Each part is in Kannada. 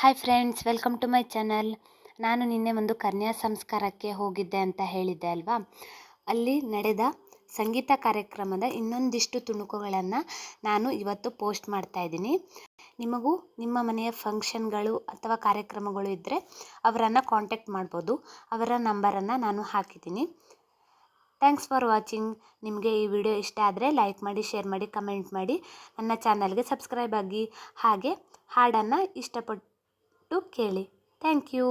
Hi friends, welcome to my channel. ನಾನು ನಿನ್ನೆ ಒಂದು ಕನ್ಯಾ ಸಂಸ್ಕಾರಕ್ಕೆ ಹೋಗಿದ್ದೆ ಅಂತ ಹೇಳಿದ್ದೆ ಅಲ್ವಾ. ಅಲ್ಲಿ ನಡೆದ ಸಂಗೀತ ಕಾರ್ಯಕ್ರಮದ ಇನ್ನೊಂದಿಷ್ಟು ತುಣುಕುಗಳನ್ನು ನಾನು ಇವತ್ತು ಪೋಸ್ಟ್ ಮಾಡ್ತಾ ಇದ್ದೀನಿ. ನಿಮಗೂ ನಿಮ್ಮ ಮನೆಯ ಫಂಕ್ಷನ್ಗಳು ಅಥವಾ ಕಾರ್ಯಕ್ರಮಗಳು ಇದ್ದರೆ ಅವರನ್ನು ಕಾಂಟ್ಯಾಕ್ಟ್ ಮಾಡ್ಬೋದು. ಅವರ ನಂಬರನ್ನು ನಾನು ಹಾಕಿದ್ದೀನಿ. Thanks for watching. ನಿಮಗೆ ಈ ವಿಡಿಯೋ ಇಷ್ಟ ಆದರೆ ಲೈಕ್ ಮಾಡಿ, ಶೇರ್ ಮಾಡಿ, ಕಮೆಂಟ್ ಮಾಡಿ, ನನ್ನ ಚಾನಲ್ಗೆ ಸಬ್ಸ್ಕ್ರೈಬ್ ಆಗಿ. ಹಾಗೆ ಹಾಡನ್ನು ಇಷ್ಟಪಟ್ಟು ಕೇಳಿ. Thank you.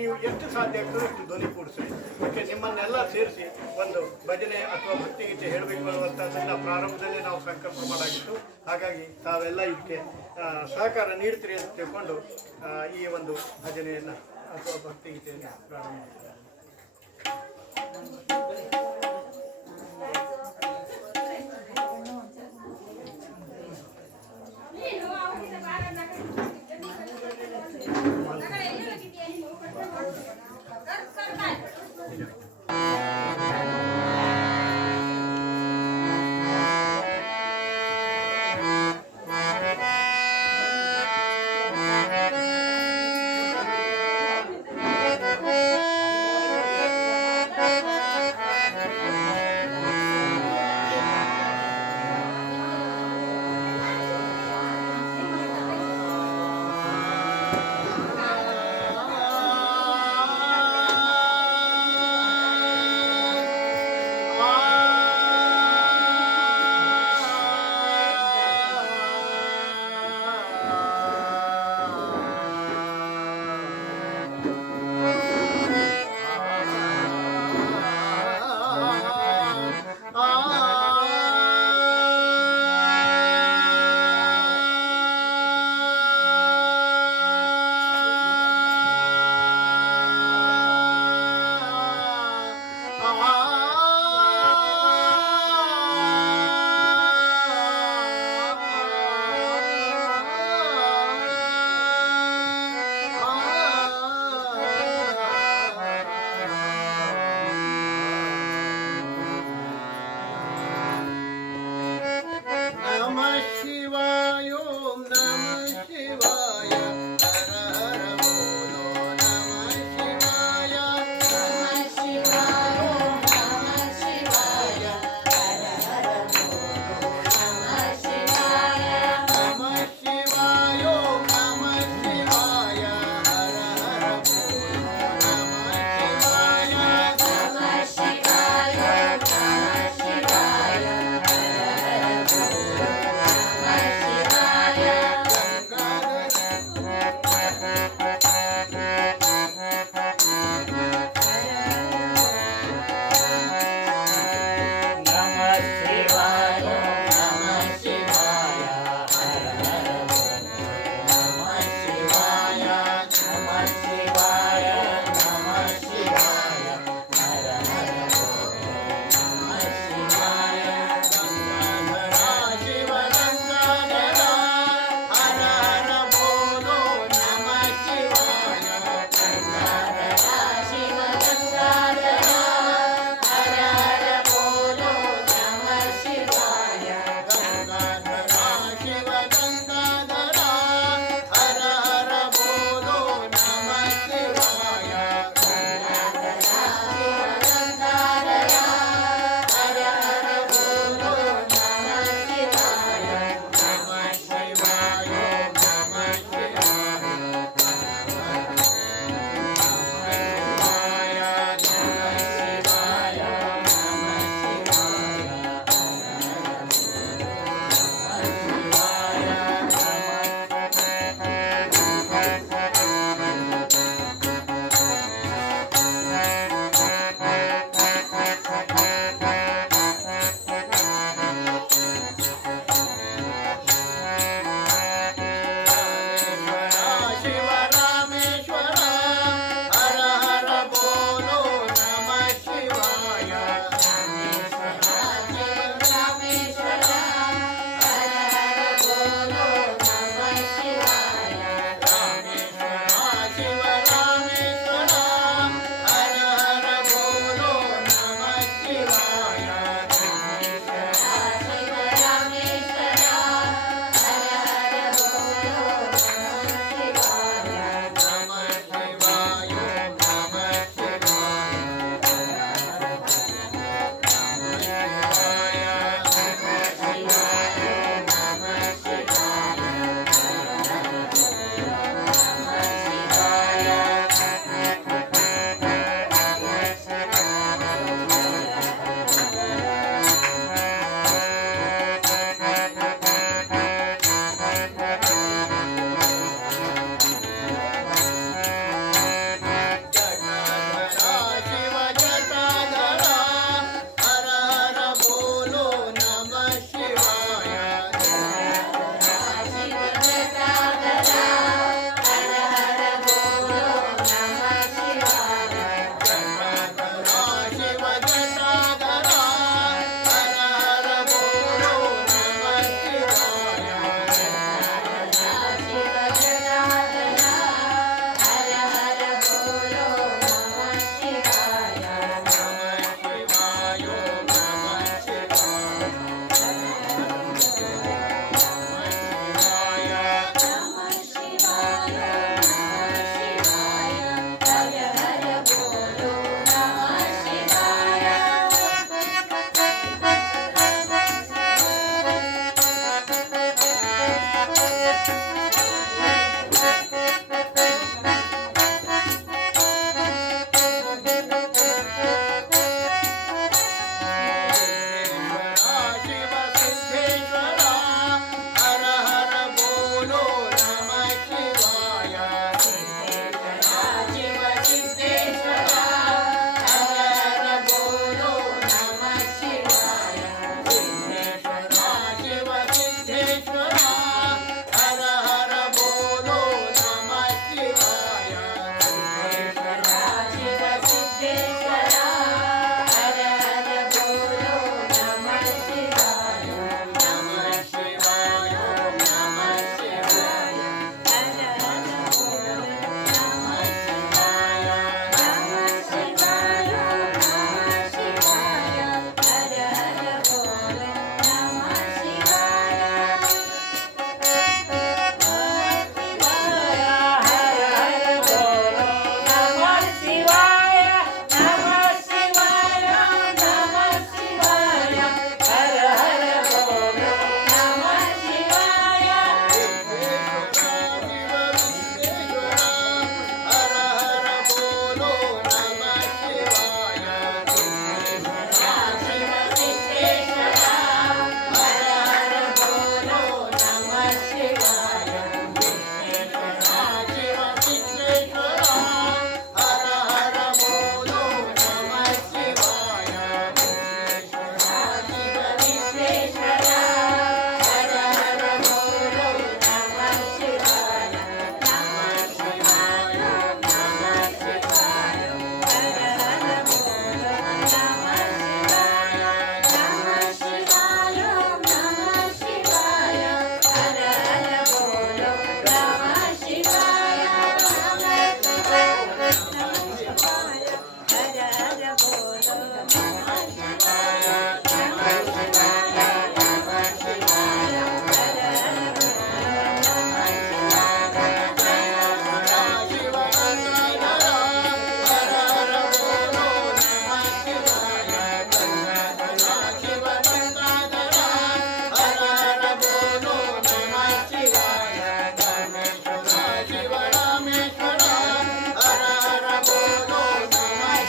ನೀವು ಎಷ್ಟು ಸಾಧ್ಯ ಆಗ್ತದೆ ಅಷ್ಟು ಧ್ವನಿ ಕೂಡಿಸಿ. ಓಕೆ, ನಿಮ್ಮನ್ನೆಲ್ಲ ಸೇರಿಸಿ ಒಂದು ಭಜನೆ ಅಥವಾ ಭಕ್ತಿಗೀತೆ ಹೇಳಬೇಕು ಅನ್ನುವಂಥದ್ದನ್ನು ಪ್ರಾರಂಭದಲ್ಲಿ ನಾವು ಸಂಕಲ್ಪ ಮಾಡಾಗಿತ್ತು. ಹಾಗಾಗಿ ತಾವೆಲ್ಲ ಇದಕ್ಕೆ ಸಹಕಾರ ನೀಡ್ತೀರಿ ಅಂತ ತಿಳ್ಕೊಂಡು ಈ ಒಂದು ಭಜನೆಯನ್ನು ಅಥವಾ ಭಕ್ತಿಗೀತೆಯನ್ನು ಪ್ರಾರಂಭ ಮಾಡ್ತೀವಿ.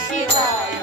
ಶಿವಾಯ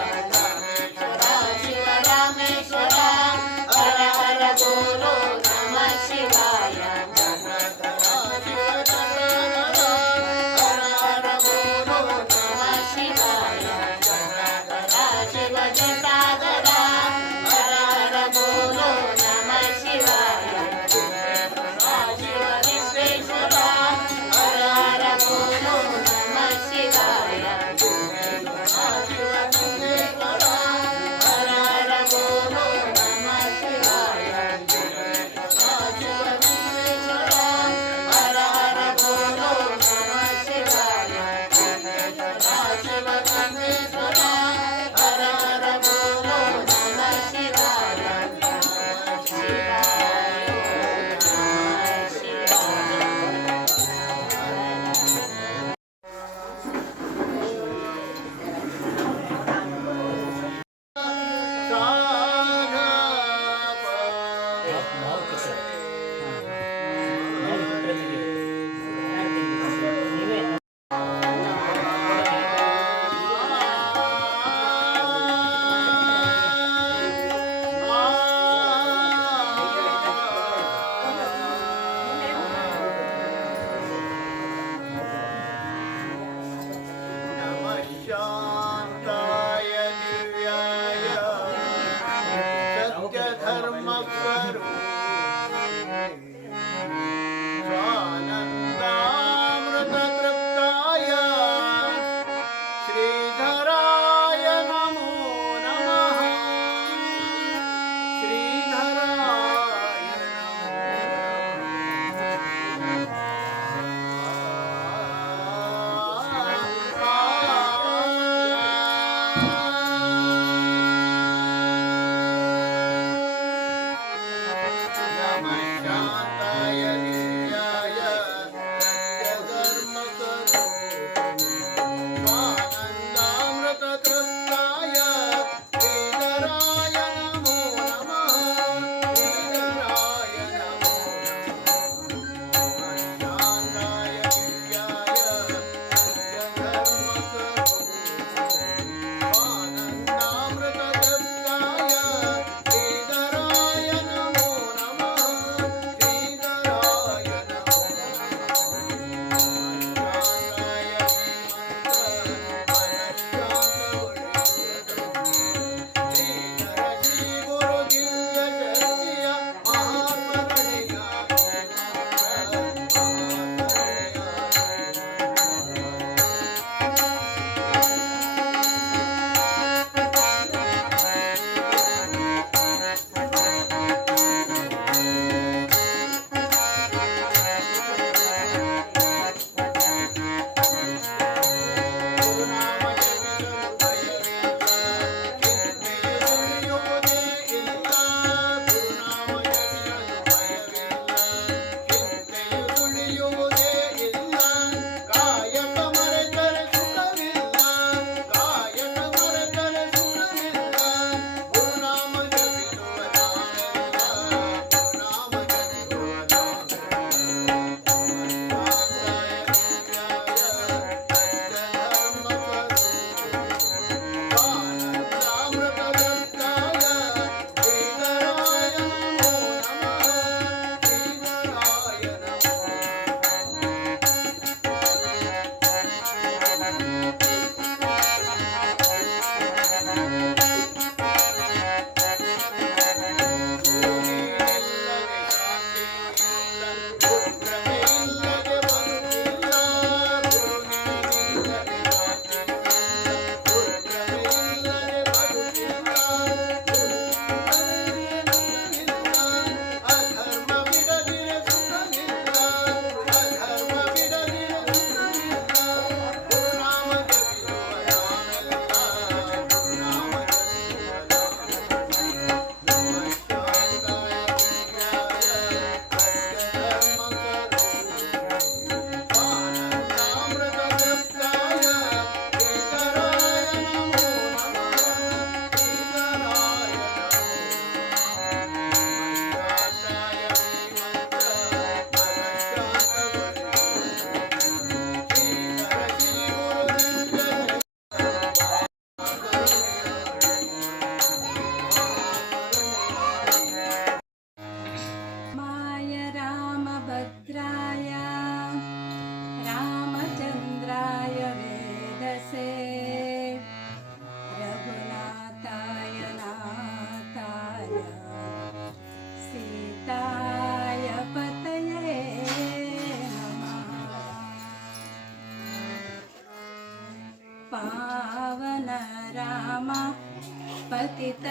ಪತಿತ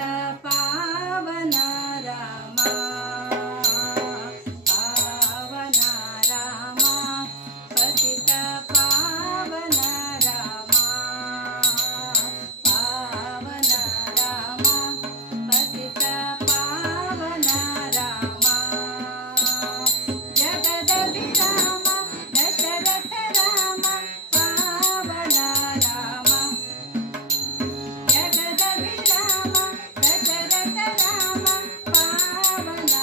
ಪಾವನ ರಾಮ ಪಾವನ ರಾಮ ಪತಿತ ಪಾವನ ರಾಮ ಪಾವನ ರಾಮ ಪತಿತ ಪಾವನ ರಾಮ ಜಗದ ವಿರಾಮ ದಶರಥ ರಾಮ ಪಾವನ ರಾಮ ಜಗದ ವಿರಾಮ ದಶರಥ ರಾಮ ಪಾವನ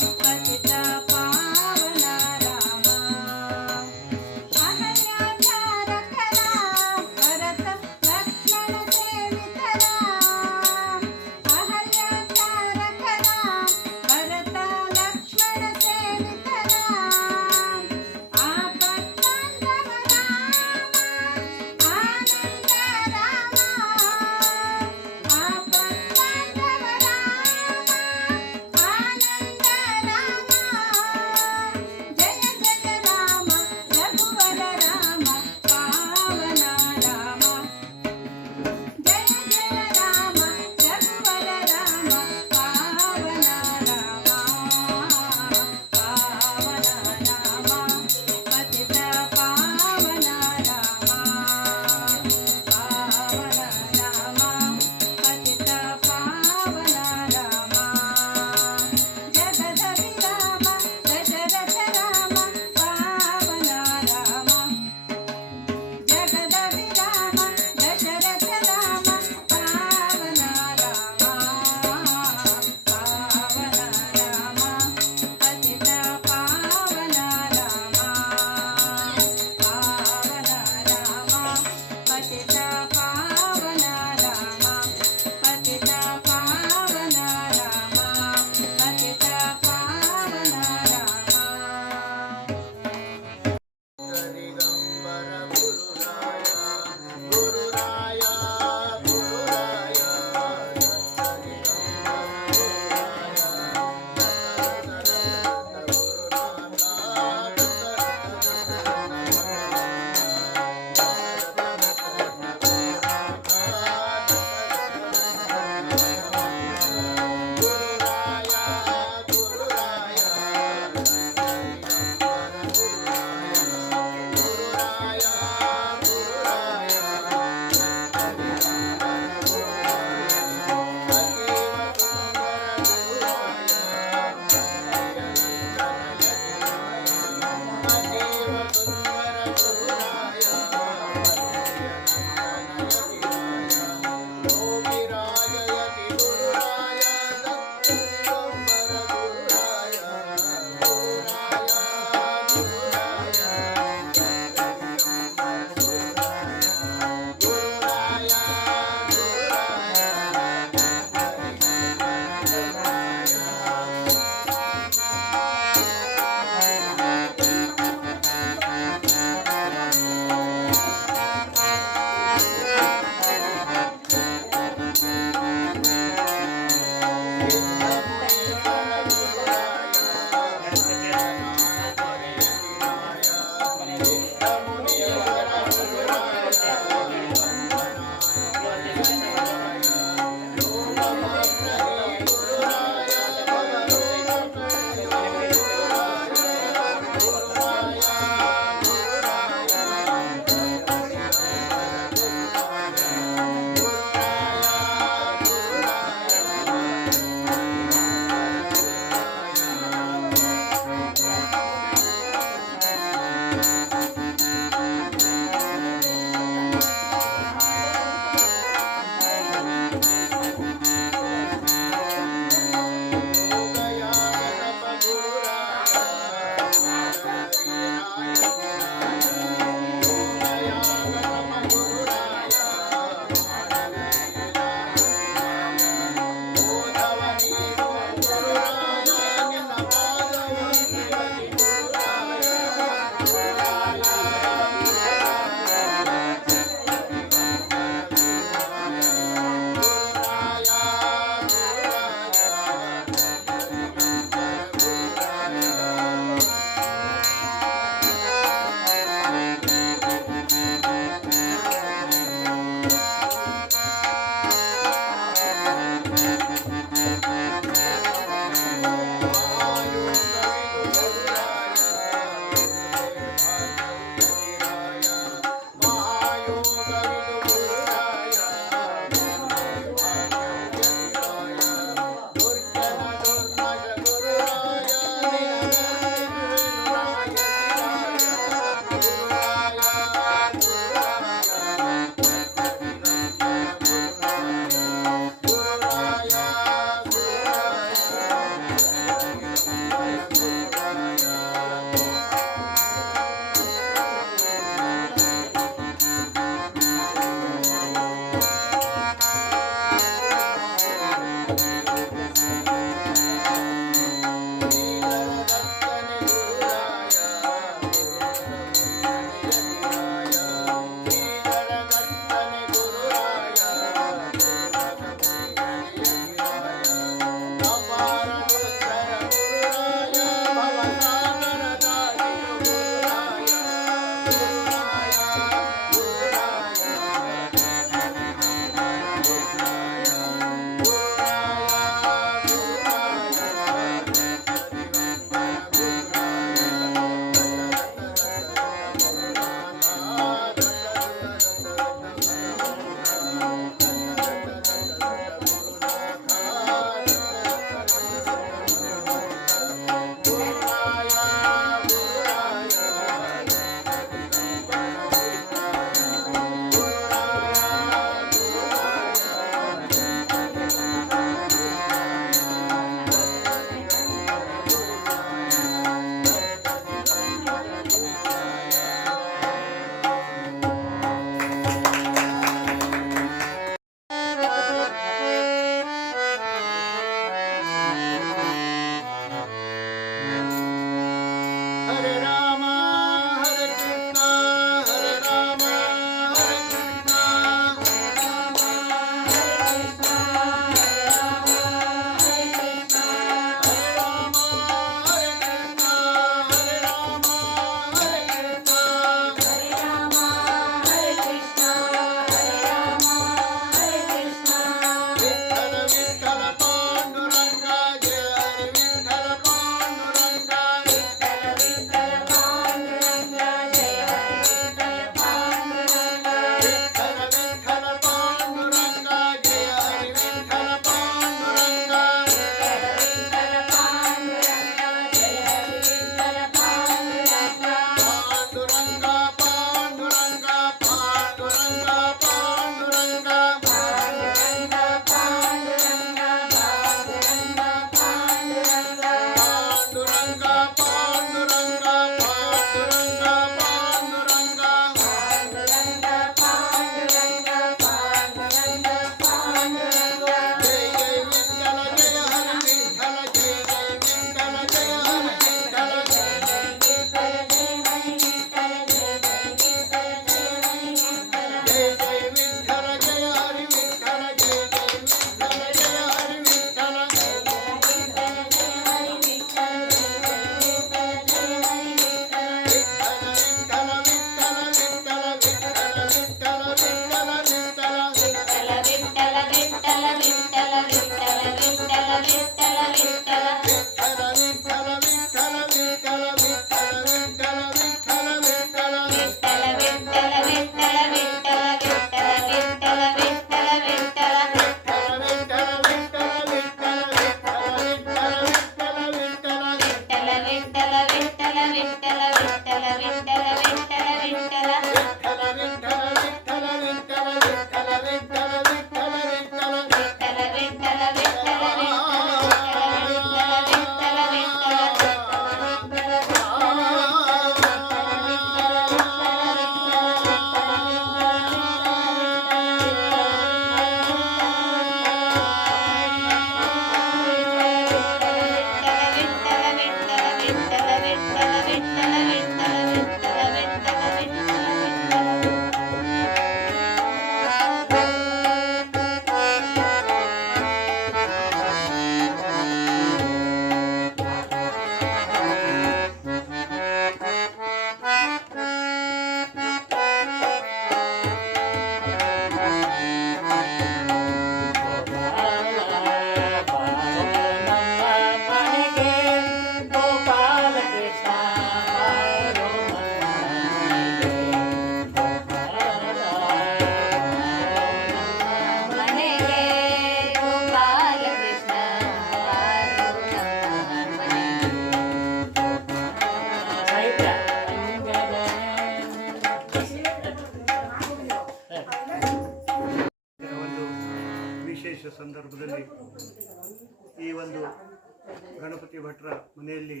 ಗಣಪತಿ ಭಟ್ರ ಮನೆಯಲ್ಲಿ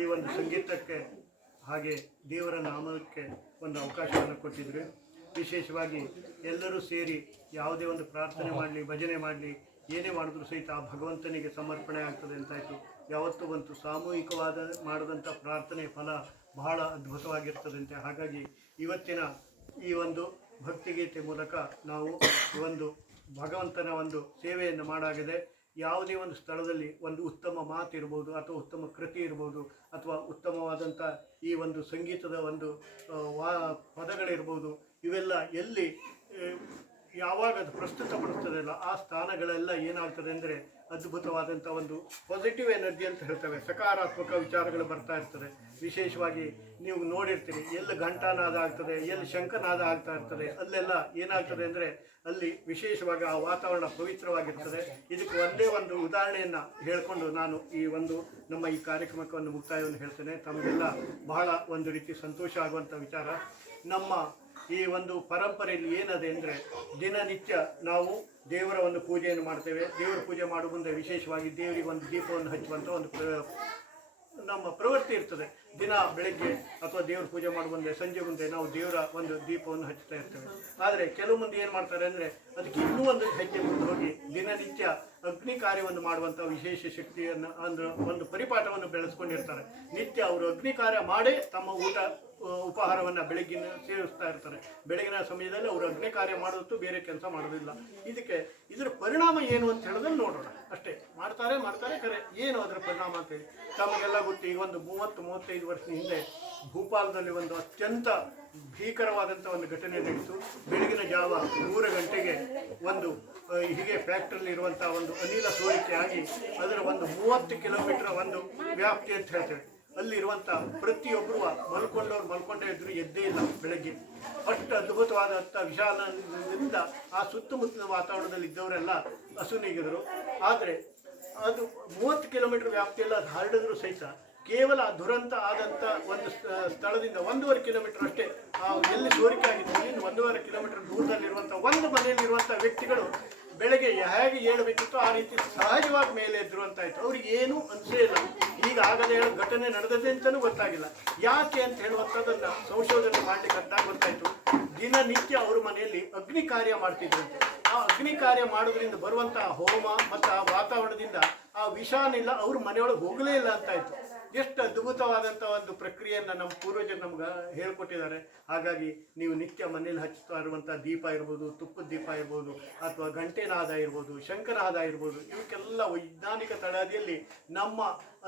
ಈ ಒಂದು ಸಂಗೀತಕ್ಕೆ ಹಾಗೆ ದೇವರ ನಾಮಕ್ಕೆ ಒಂದು ಅವಕಾಶವನ್ನು ಕೊಟ್ಟಿದ್ರು. ವಿಶೇಷವಾಗಿ ಎಲ್ಲರೂ ಸೇರಿ ಯಾವುದೇ ಒಂದು ಪ್ರಾರ್ಥನೆ ಮಾಡಲಿ, ಭಜನೆ ಮಾಡಲಿ, ಏನೇ ಮಾಡಿದ್ರು ಸಹಿತ ಆ ಭಗವಂತನಿಗೆ ಸಮರ್ಪಣೆ ಆಗ್ತದೆ ಅಂತಾಯಿತು. ಯಾವತ್ತೂ ಬಂತು ಸಾಮೂಹಿಕವಾದ ಮಾಡಿದಂಥ ಪ್ರಾರ್ಥನೆ ಫಲ ಬಹಳ ಅದ್ಭುತವಾಗಿರ್ತದಂತೆ. ಹಾಗಾಗಿ ಇವತ್ತಿನ ಈ ಒಂದು ಭಕ್ತಿಗೀತೆ ಮೂಲಕ ನಾವು ಒಂದು ಭಗವಂತನ ಒಂದು ಸೇವೆಯನ್ನು ಮಾಡಾಗಿದೆ. ಯಾವುದೇ ಒಂದು ಸ್ಥಳದಲ್ಲಿ ಒಂದು ಉತ್ತಮ ಮಾತಿರ್ಬೋದು ಅಥವಾ ಉತ್ತಮ ಕೃತಿ ಇರ್ಬೋದು ಅಥವಾ ಉತ್ತಮವಾದಂಥ ಈ ಒಂದು ಸಂಗೀತದ ಒಂದು ಪದಗಳಿರ್ಬೋದು, ಇವೆಲ್ಲ ಎಲ್ಲಿ ಯಾವಾಗ ಅದು ಪ್ರಸ್ತುತಪಡಿಸ್ತದಲ್ಲ ಆ ಸ್ಥಾನಗಳೆಲ್ಲ ಏನಾಗ್ತದೆ ಅಂದರೆ ಅದ್ಭುತವಾದಂಥ ಒಂದು ಪಾಸಿಟಿವ್ ಎನರ್ಜಿ ಅಂತ ಹೇಳ್ತೇವೆ, ಸಕಾರಾತ್ಮಕ ವಿಚಾರಗಳು ಬರ್ತಾ ಇರ್ತದೆ. ವಿಶೇಷವಾಗಿ ನೀವು ನೋಡಿರ್ತೀರಿ, ಎಲ್ಲಿ ಘಂಟಾನಾದ ಆಗ್ತದೆ, ಎಲ್ಲಿ ಶಂಖನಾದ ಆಗ್ತಾ ಇರ್ತದೆ, ಅಲ್ಲೆಲ್ಲ ಏನಾಗ್ತದೆ ಅಂದರೆ ಅಲ್ಲಿ ವಿಶೇಷವಾಗಿ ಆ ವಾತಾವರಣ ಪವಿತ್ರವಾಗಿರ್ತದೆ. ಇದಕ್ಕೆ ಒಂದೇ ಒಂದು ಉದಾಹರಣೆಯನ್ನು ಹೇಳಿಕೊಂಡು ನಾನು ಈ ಒಂದು ನಮ್ಮ ಈ ಕಾರ್ಯಕ್ರಮಕ್ಕೆ ಒಂದು ಮುಕ್ತಾಯವನ್ನು ಹೇಳ್ತೇನೆ. ತಮಗೆಲ್ಲ ಬಹಳ ಒಂದು ರೀತಿ ಸಂತೋಷ ಆಗುವಂಥ ವಿಚಾರ. ನಮ್ಮ ಈ ಒಂದು ಪರಂಪರೆಯಲ್ಲಿ ಏನದೆ ಅಂದರೆ ದಿನನಿತ್ಯ ನಾವು ದೇವರ ಒಂದು ಪೂಜೆಯನ್ನು ಮಾಡ್ತೇವೆ. ದೇವರ ಪೂಜೆ ಮಾಡುವ ಮುಂದೆ ವಿಶೇಷವಾಗಿ ದೇವರಿಗೆ ಒಂದು ದೀಪವನ್ನು ಹಚ್ಚುವಂಥ ಒಂದು ನಮ್ಮ ಪ್ರವೃತ್ತಿ ಇರ್ತದೆ. ದಿನ ಬೆಳಗ್ಗೆ ಅಥವಾ ದೇವ್ರ ಪೂಜೆ ಮಾಡುವ ಮುಂದೆ ಸಂಜೆ ಮುಂದೆ ನಾವು ದೇವರ ಒಂದು ದೀಪವನ್ನು ಹಚ್ಚುತ್ತಾ ಇರ್ತೇವೆ. ಆದರೆ ಕೆಲವು ಮಂದಿ ಏನು ಮಾಡ್ತಾರೆ ಅಂದರೆ ಅದಕ್ಕೆ ಇನ್ನೂ ಒಂದು ಹೆಜ್ಜೆ ಮುಂದೆ ಹೋಗಿ ದಿನನಿತ್ಯ ಅಗ್ನಿ ಕಾರ್ಯವನ್ನು ಮಾಡುವಂಥ ವಿಶೇಷ ಶಕ್ತಿಯನ್ನು ಅಂದ್ರೆ ಒಂದು ಪರಿಪಾಠವನ್ನು ಬೆಳೆಸ್ಕೊಂಡಿರ್ತಾರೆ. ನಿತ್ಯ ಅವರು ಅಗ್ನಿ ಕಾರ್ಯ ಮಾಡೇ ತಮ್ಮ ಉಪಹಾರವನ್ನು ಬೆಳಗ್ಗಿನ ಸೇವಿಸ್ತಾ ಇರ್ತಾರೆ. ಬೆಳಗಿನ ಸಮಯದಲ್ಲಿ ಅವರು ಅಗ್ನಿ ಕಾರ್ಯ ಮಾಡೋದು ಬೇರೆ ಕೆಲಸ ಮಾಡೋದಿಲ್ಲ. ಇದರ ಪರಿಣಾಮ ಏನು ಅಂತ ಹೇಳಿದ್ರೆ ನೋಡೋಣ ಅಷ್ಟೇ. ಮಾಡ್ತಾರೆ ಕರೆ ಏನು ಅದರ ಪರಿಣಾಮ ಅಂತೇಳಿ ತಮಗೆಲ್ಲ ಗೊತ್ತು. ಈಗ ಒಂದು 30-35 ವರ್ಷದ ಹಿಂದೆ ಭೂಪಾಲದಲ್ಲಿ ಒಂದು ಅತ್ಯಂತ ಭೀಕರವಾದಂಥ ಒಂದು ಘಟನೆ ನಡೆಯಿತು. ಬೆಳಗಿನ ಜಾವ 3 ಗಂಟೆಗೆ ಒಂದು ಹೀಗೆ ಫ್ಯಾಕ್ಟ್ರಿಯಲ್ಲಿ ಇರುವಂಥ ಒಂದು ಅನಿಲ ಸೋರಿಕೆ ಆಗಿ ಅದರ ಒಂದು 30 ಕಿಲೋಮೀಟರ್ ಒಂದು ವ್ಯಾಪ್ತಿ ಅಂತ ಹೇಳ್ತೇವೆ. ಅಲ್ಲಿರುವಂಥ ಪ್ರತಿಯೊಬ್ಬರು ಮಲ್ಕೊಂಡೇ ಇದ್ರು, ಎದ್ದೇ ಇಲ್ಲ ಬೆಳಗ್ಗೆ. ಅಷ್ಟು ಅದ್ಭುತವಾದಂಥ ವಿಶಾಲದಿಂದ ಆ ಸುತ್ತಮುತ್ತಲಿನ ವಾತಾವರಣದಲ್ಲಿ ಇದ್ದವರೆಲ್ಲ ಹಸುನೀಗಿದ್ರು. ಆದರೆ ಅದು 30 ಕಿಲೋಮೀಟರ್ ವ್ಯಾಪ್ತಿಯಲ್ಲಿ ಅದು ಹರಡಿದ್ರು ಸಹಿತ ಕೇವಲ ದುರಂತ ಆದಂಥ ಒಂದು ಸ್ಥಳದಿಂದ 1.5 ಕಿಲೋಮೀಟರ್ ಅಷ್ಟೇ ಎಲ್ಲಿ ಸೋರಿಕೆ ಆಗಿತ್ತು, ಇನ್ನು 1.5 ಕಿಲೋಮೀಟರ್ ದೂರದಲ್ಲಿರುವಂಥ ಒಂದು ಮನೆಯಲ್ಲಿರುವಂಥ ವ್ಯಕ್ತಿಗಳು ಬೆಳಗ್ಗೆ ಹೇಗೆ ಏಳಬೇಕಿತ್ತು ಆ ರೀತಿ ಸಹಜವಾಗಿ ಮೇಲೆ ಎದ್ರು ಅಂತಾಯ್ತು. ಅವ್ರಿಗೆ ಏನೂ ಅನಿಸೇ ಇಲ್ಲ. ಈಗ ಆಗದೆ ಹೇಳೋ ಘಟನೆ ನಡೆದದೆ ಅಂತಲೂ ಗೊತ್ತಾಗಿಲ್ಲ. ಯಾಕೆ ಅಂತ ಹೇಳುವಂಥದ್ದನ್ನು ಸಂಶೋಧನೆ ಮಾಡಲಿಕ್ಕೆ ಅಂತ ಗೊತ್ತಾಯಿತು. ದಿನನಿತ್ಯ ಅವ್ರ ಮನೆಯಲ್ಲಿ ಅಗ್ನಿ ಕಾರ್ಯ ಮಾಡ್ತಿದ್ರಂತೆ. ಆ ಅಗ್ನಿ ಕಾರ್ಯ ಮಾಡೋದ್ರಿಂದ ಬರುವಂತಹ ಹೋಮ ಮತ್ತು ಆ ವಾತಾವರಣದಿಂದ ಆ ವಿಷಾನಿಲ್ಲ ಅವ್ರ ಮನೆಯೊಳಗೆ ಹೋಗಲೇ ಇಲ್ಲ ಅಂತಾಯ್ತು. ಎಷ್ಟು ಅದ್ಭುತವಾದಂಥ ಒಂದು ಪ್ರಕ್ರಿಯೆಯನ್ನು ನಮ್ಮ ಪೂರ್ವಜರು ನಮ್ಗೆ ಹೇಳ್ಕೊಟ್ಟಿದ್ದಾರೆ. ಹಾಗಾಗಿ ನೀವು ನಿತ್ಯ ಮನೇಲಿ ಹಚ್ಚುತ್ತಾ ಇರುವಂಥ ದೀಪ ಇರ್ಬೋದು, ತುಪ್ಪದ ದೀಪ ಇರ್ಬೋದು, ಅಥವಾ ಗಂಟೆನಾದ ಇರ್ಬೋದು, ಶಂಕನಾದ ಇರ್ಬೋದು, ಇವಕ್ಕೆಲ್ಲ ವೈಜ್ಞಾನಿಕ ತಳಹದಿಯಲ್ಲಿ ನಮ್ಮ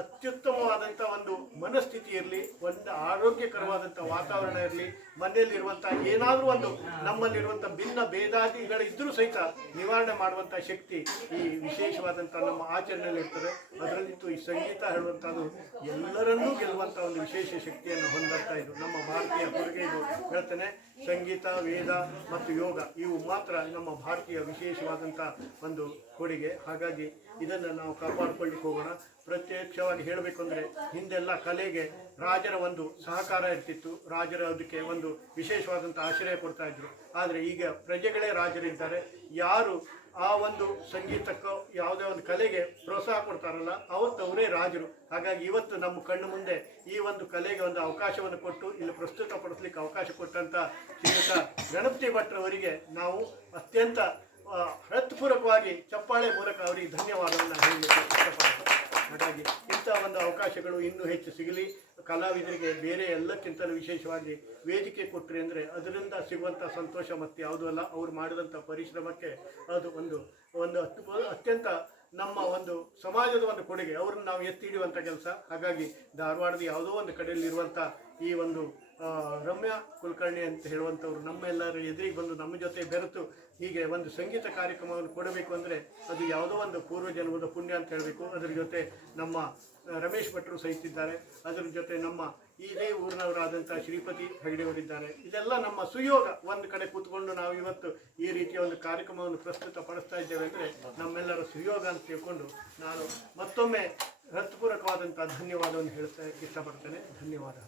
ಅತ್ಯುತ್ತಮವಾದಂಥ ಒಂದು ಮನಸ್ಥಿತಿ ಇರಲಿ, ಒಂದು ಆರೋಗ್ಯಕರವಾದಂಥ ವಾತಾವರಣ ಇರಲಿ, ಮನೆಯಲ್ಲಿರುವಂಥ ಏನಾದರೂ ಒಂದು ನಮ್ಮಲ್ಲಿರುವಂಥ ಭಿನ್ನ ಭೇದಾದಿಗಳಿದ್ದರೂ ಸಹಿತ ನಿವಾರಣೆ ಮಾಡುವಂಥ ಶಕ್ತಿ ಈ ವಿಶೇಷವಾದಂಥ ನಮ್ಮ ಆಚರಣೆಯಲ್ಲಿ ಇರ್ತದೆ. ಅದರಲ್ಲಿತ್ತು ಈ ಸಂಗೀತ ಹೇಳುವಂಥದ್ದು ಎಲ್ಲರನ್ನೂ ಗೆಲ್ಲುವಂಥ ಒಂದು ವಿಶೇಷ ಶಕ್ತಿಯನ್ನು ಹೊಂದುತ್ತಾ ಇದು ನಮ್ಮ ಭಾರತೀಯ ಕೊಡುಗೆ. ಇದು ಹೇಳ್ತೇನೆ, ಸಂಗೀತ, ವೇದ ಮತ್ತು ಯೋಗ ಇವು ಮಾತ್ರ ನಮ್ಮ ಭಾರತೀಯ ವಿಶೇಷವಾದಂಥ ಒಂದು ಕೊಡುಗೆ. ಹಾಗಾಗಿ ಇದನ್ನು ನಾವು ಕಾಪಾಡಿಕೊಳ್ಳಿಕ್ಕೆ ಹೋಗೋಣ. ಪ್ರತ್ಯಕ್ಷವಾಗಿ ಹೇಳಬೇಕು ಅಂದರೆ ಹಿಂದೆಲ್ಲ ಕಲೆಗೆ ರಾಜರ ಒಂದು ಸಹಕಾರ ಇರ್ತಿತ್ತು. ರಾಜರ ಅದಕ್ಕೆ ಒಂದು ವಿಶೇಷವಾದಂಥ ಆಶ್ರಯ ಕೊಡ್ತಾ ಇದ್ರು. ಆದರೆ ಈಗ ಪ್ರಜೆಗಳೇ ರಾಜರಿದ್ದಾರೆ. ಯಾರು ಆ ಒಂದು ಸಂಗೀತಕ್ಕೋ ಯಾವುದೇ ಒಂದು ಕಲೆಗೆ ಪ್ರೋತ್ಸಾಹ ಕೊಡ್ತಾರಲ್ಲ ಅವತ್ತು ಅವರೇ ರಾಜರು. ಹಾಗಾಗಿ ಇವತ್ತು ನಮ್ಮ ಕಣ್ಣು ಮುಂದೆ ಈ ಒಂದು ಕಲೆಗೆ ಒಂದು ಅವಕಾಶವನ್ನು ಕೊಟ್ಟು ಇಲ್ಲಿ ಪ್ರಸ್ತುತಪಡಿಸ್ಲಿಕ್ಕೆ ಅವಕಾಶ ಕೊಟ್ಟಂಥ ಶ್ರೀಯುತ ಗಣಪತಿ ಭಟ್ರವರಿಗೆ ನಾವು ಅತ್ಯಂತ ಹೃತ್ಪೂರ್ವಕವಾಗಿ ಚಪ್ಪಾಳೆ ಮೂಲಕ ಅವರಿಗೆ ಧನ್ಯವಾದವನ್ನು ಹೇಳಲಿಕ್ಕೆ ಇಷ್ಟಪಡ್ತೇವೆ. ಹಾಗಾಗಿ ಇಂಥ ಒಂದು ಅವಕಾಶಗಳು ಇನ್ನೂ ಹೆಚ್ಚು ಸಿಗಲಿ. ಕಲಾವಿದರಿಗೆ ಬೇರೆ ಎಲ್ಲಕ್ಕಿಂತಲೂ ವಿಶೇಷವಾಗಿ ವೇದಿಕೆ ಕೊಟ್ಟರೆ ಅಂದರೆ ಅದರಿಂದ ಸಿಗುವಂಥ ಸಂತೋಷ ಮತ್ತು ಯಾವುದೂ ಅಲ್ಲ. ಅವ್ರು ಮಾಡಿದಂಥ ಪರಿಶ್ರಮಕ್ಕೆ ಅದು ಒಂದು ಅತ್ಯಂತ ನಮ್ಮ ಒಂದು ಸಮಾಜದ ಒಂದು ಕೊಡುಗೆ. ಅವ್ರನ್ನ ನಾವು ಎತ್ತಿ ಹಿಡಿಯುವಂಥ ಕೆಲಸ. ಹಾಗಾಗಿ ಧಾರವಾಡದ ಯಾವುದೋ ಒಂದು ಕಡೆಯಲ್ಲಿರುವಂಥ ಈ ಒಂದು ರಮ್ಯಾ ಕುಲಕರ್ಣಿ ಅಂತ ಹೇಳುವಂಥವ್ರು ನಮ್ಮೆಲ್ಲರ ಎದುರಿಗೆ ಬಂದು ನಮ್ಮ ಜೊತೆ ಬೆರೆತು ಹೀಗೆ ಒಂದು ಸಂಗೀತ ಕಾರ್ಯಕ್ರಮವನ್ನು ಕೊಡಬೇಕು ಅಂದರೆ ಅದು ಯಾವುದೋ ಒಂದು ಪೂರ್ವಜನ್ಮದ ಪುಣ್ಯ ಅಂತ ಹೇಳಬೇಕು. ಅದರ ಜೊತೆ ನಮ್ಮ ರಮೇಶ್ ಭಟ್ರು ಸಹಿತಿದ್ದಾರೆ. ಅದರ ಜೊತೆ ನಮ್ಮ ಇದೇ ಊರಿನವರಾದಂಥ ಶ್ರೀಪತಿ ಹೆಗಡೆಯವರಿದ್ದಾರೆ. ಇದೆಲ್ಲ ನಮ್ಮ ಸುಯೋಗ. ಒಂದು ಕಡೆ ಕೂತ್ಕೊಂಡು ನಾವು ಇವತ್ತು ಈ ರೀತಿಯ ಒಂದು ಕಾರ್ಯಕ್ರಮವನ್ನು ಪ್ರಸ್ತುತಪಡಿಸ್ತಾ ಇದ್ದೇವೆ ಅಂದರೆ ನಮ್ಮೆಲ್ಲರ ಸುಯೋಗ ಅಂತ ತಿಳ್ಕೊಂಡು ನಾನು ಮತ್ತೊಮ್ಮೆ ಹೃತ್ಪೂರ್ವಕವಾದಂಥ ಧನ್ಯವಾದವನ್ನು ಹೇಳ್ತಾ ಇಷ್ಟಪಡ್ತೇನೆ. ಧನ್ಯವಾದ.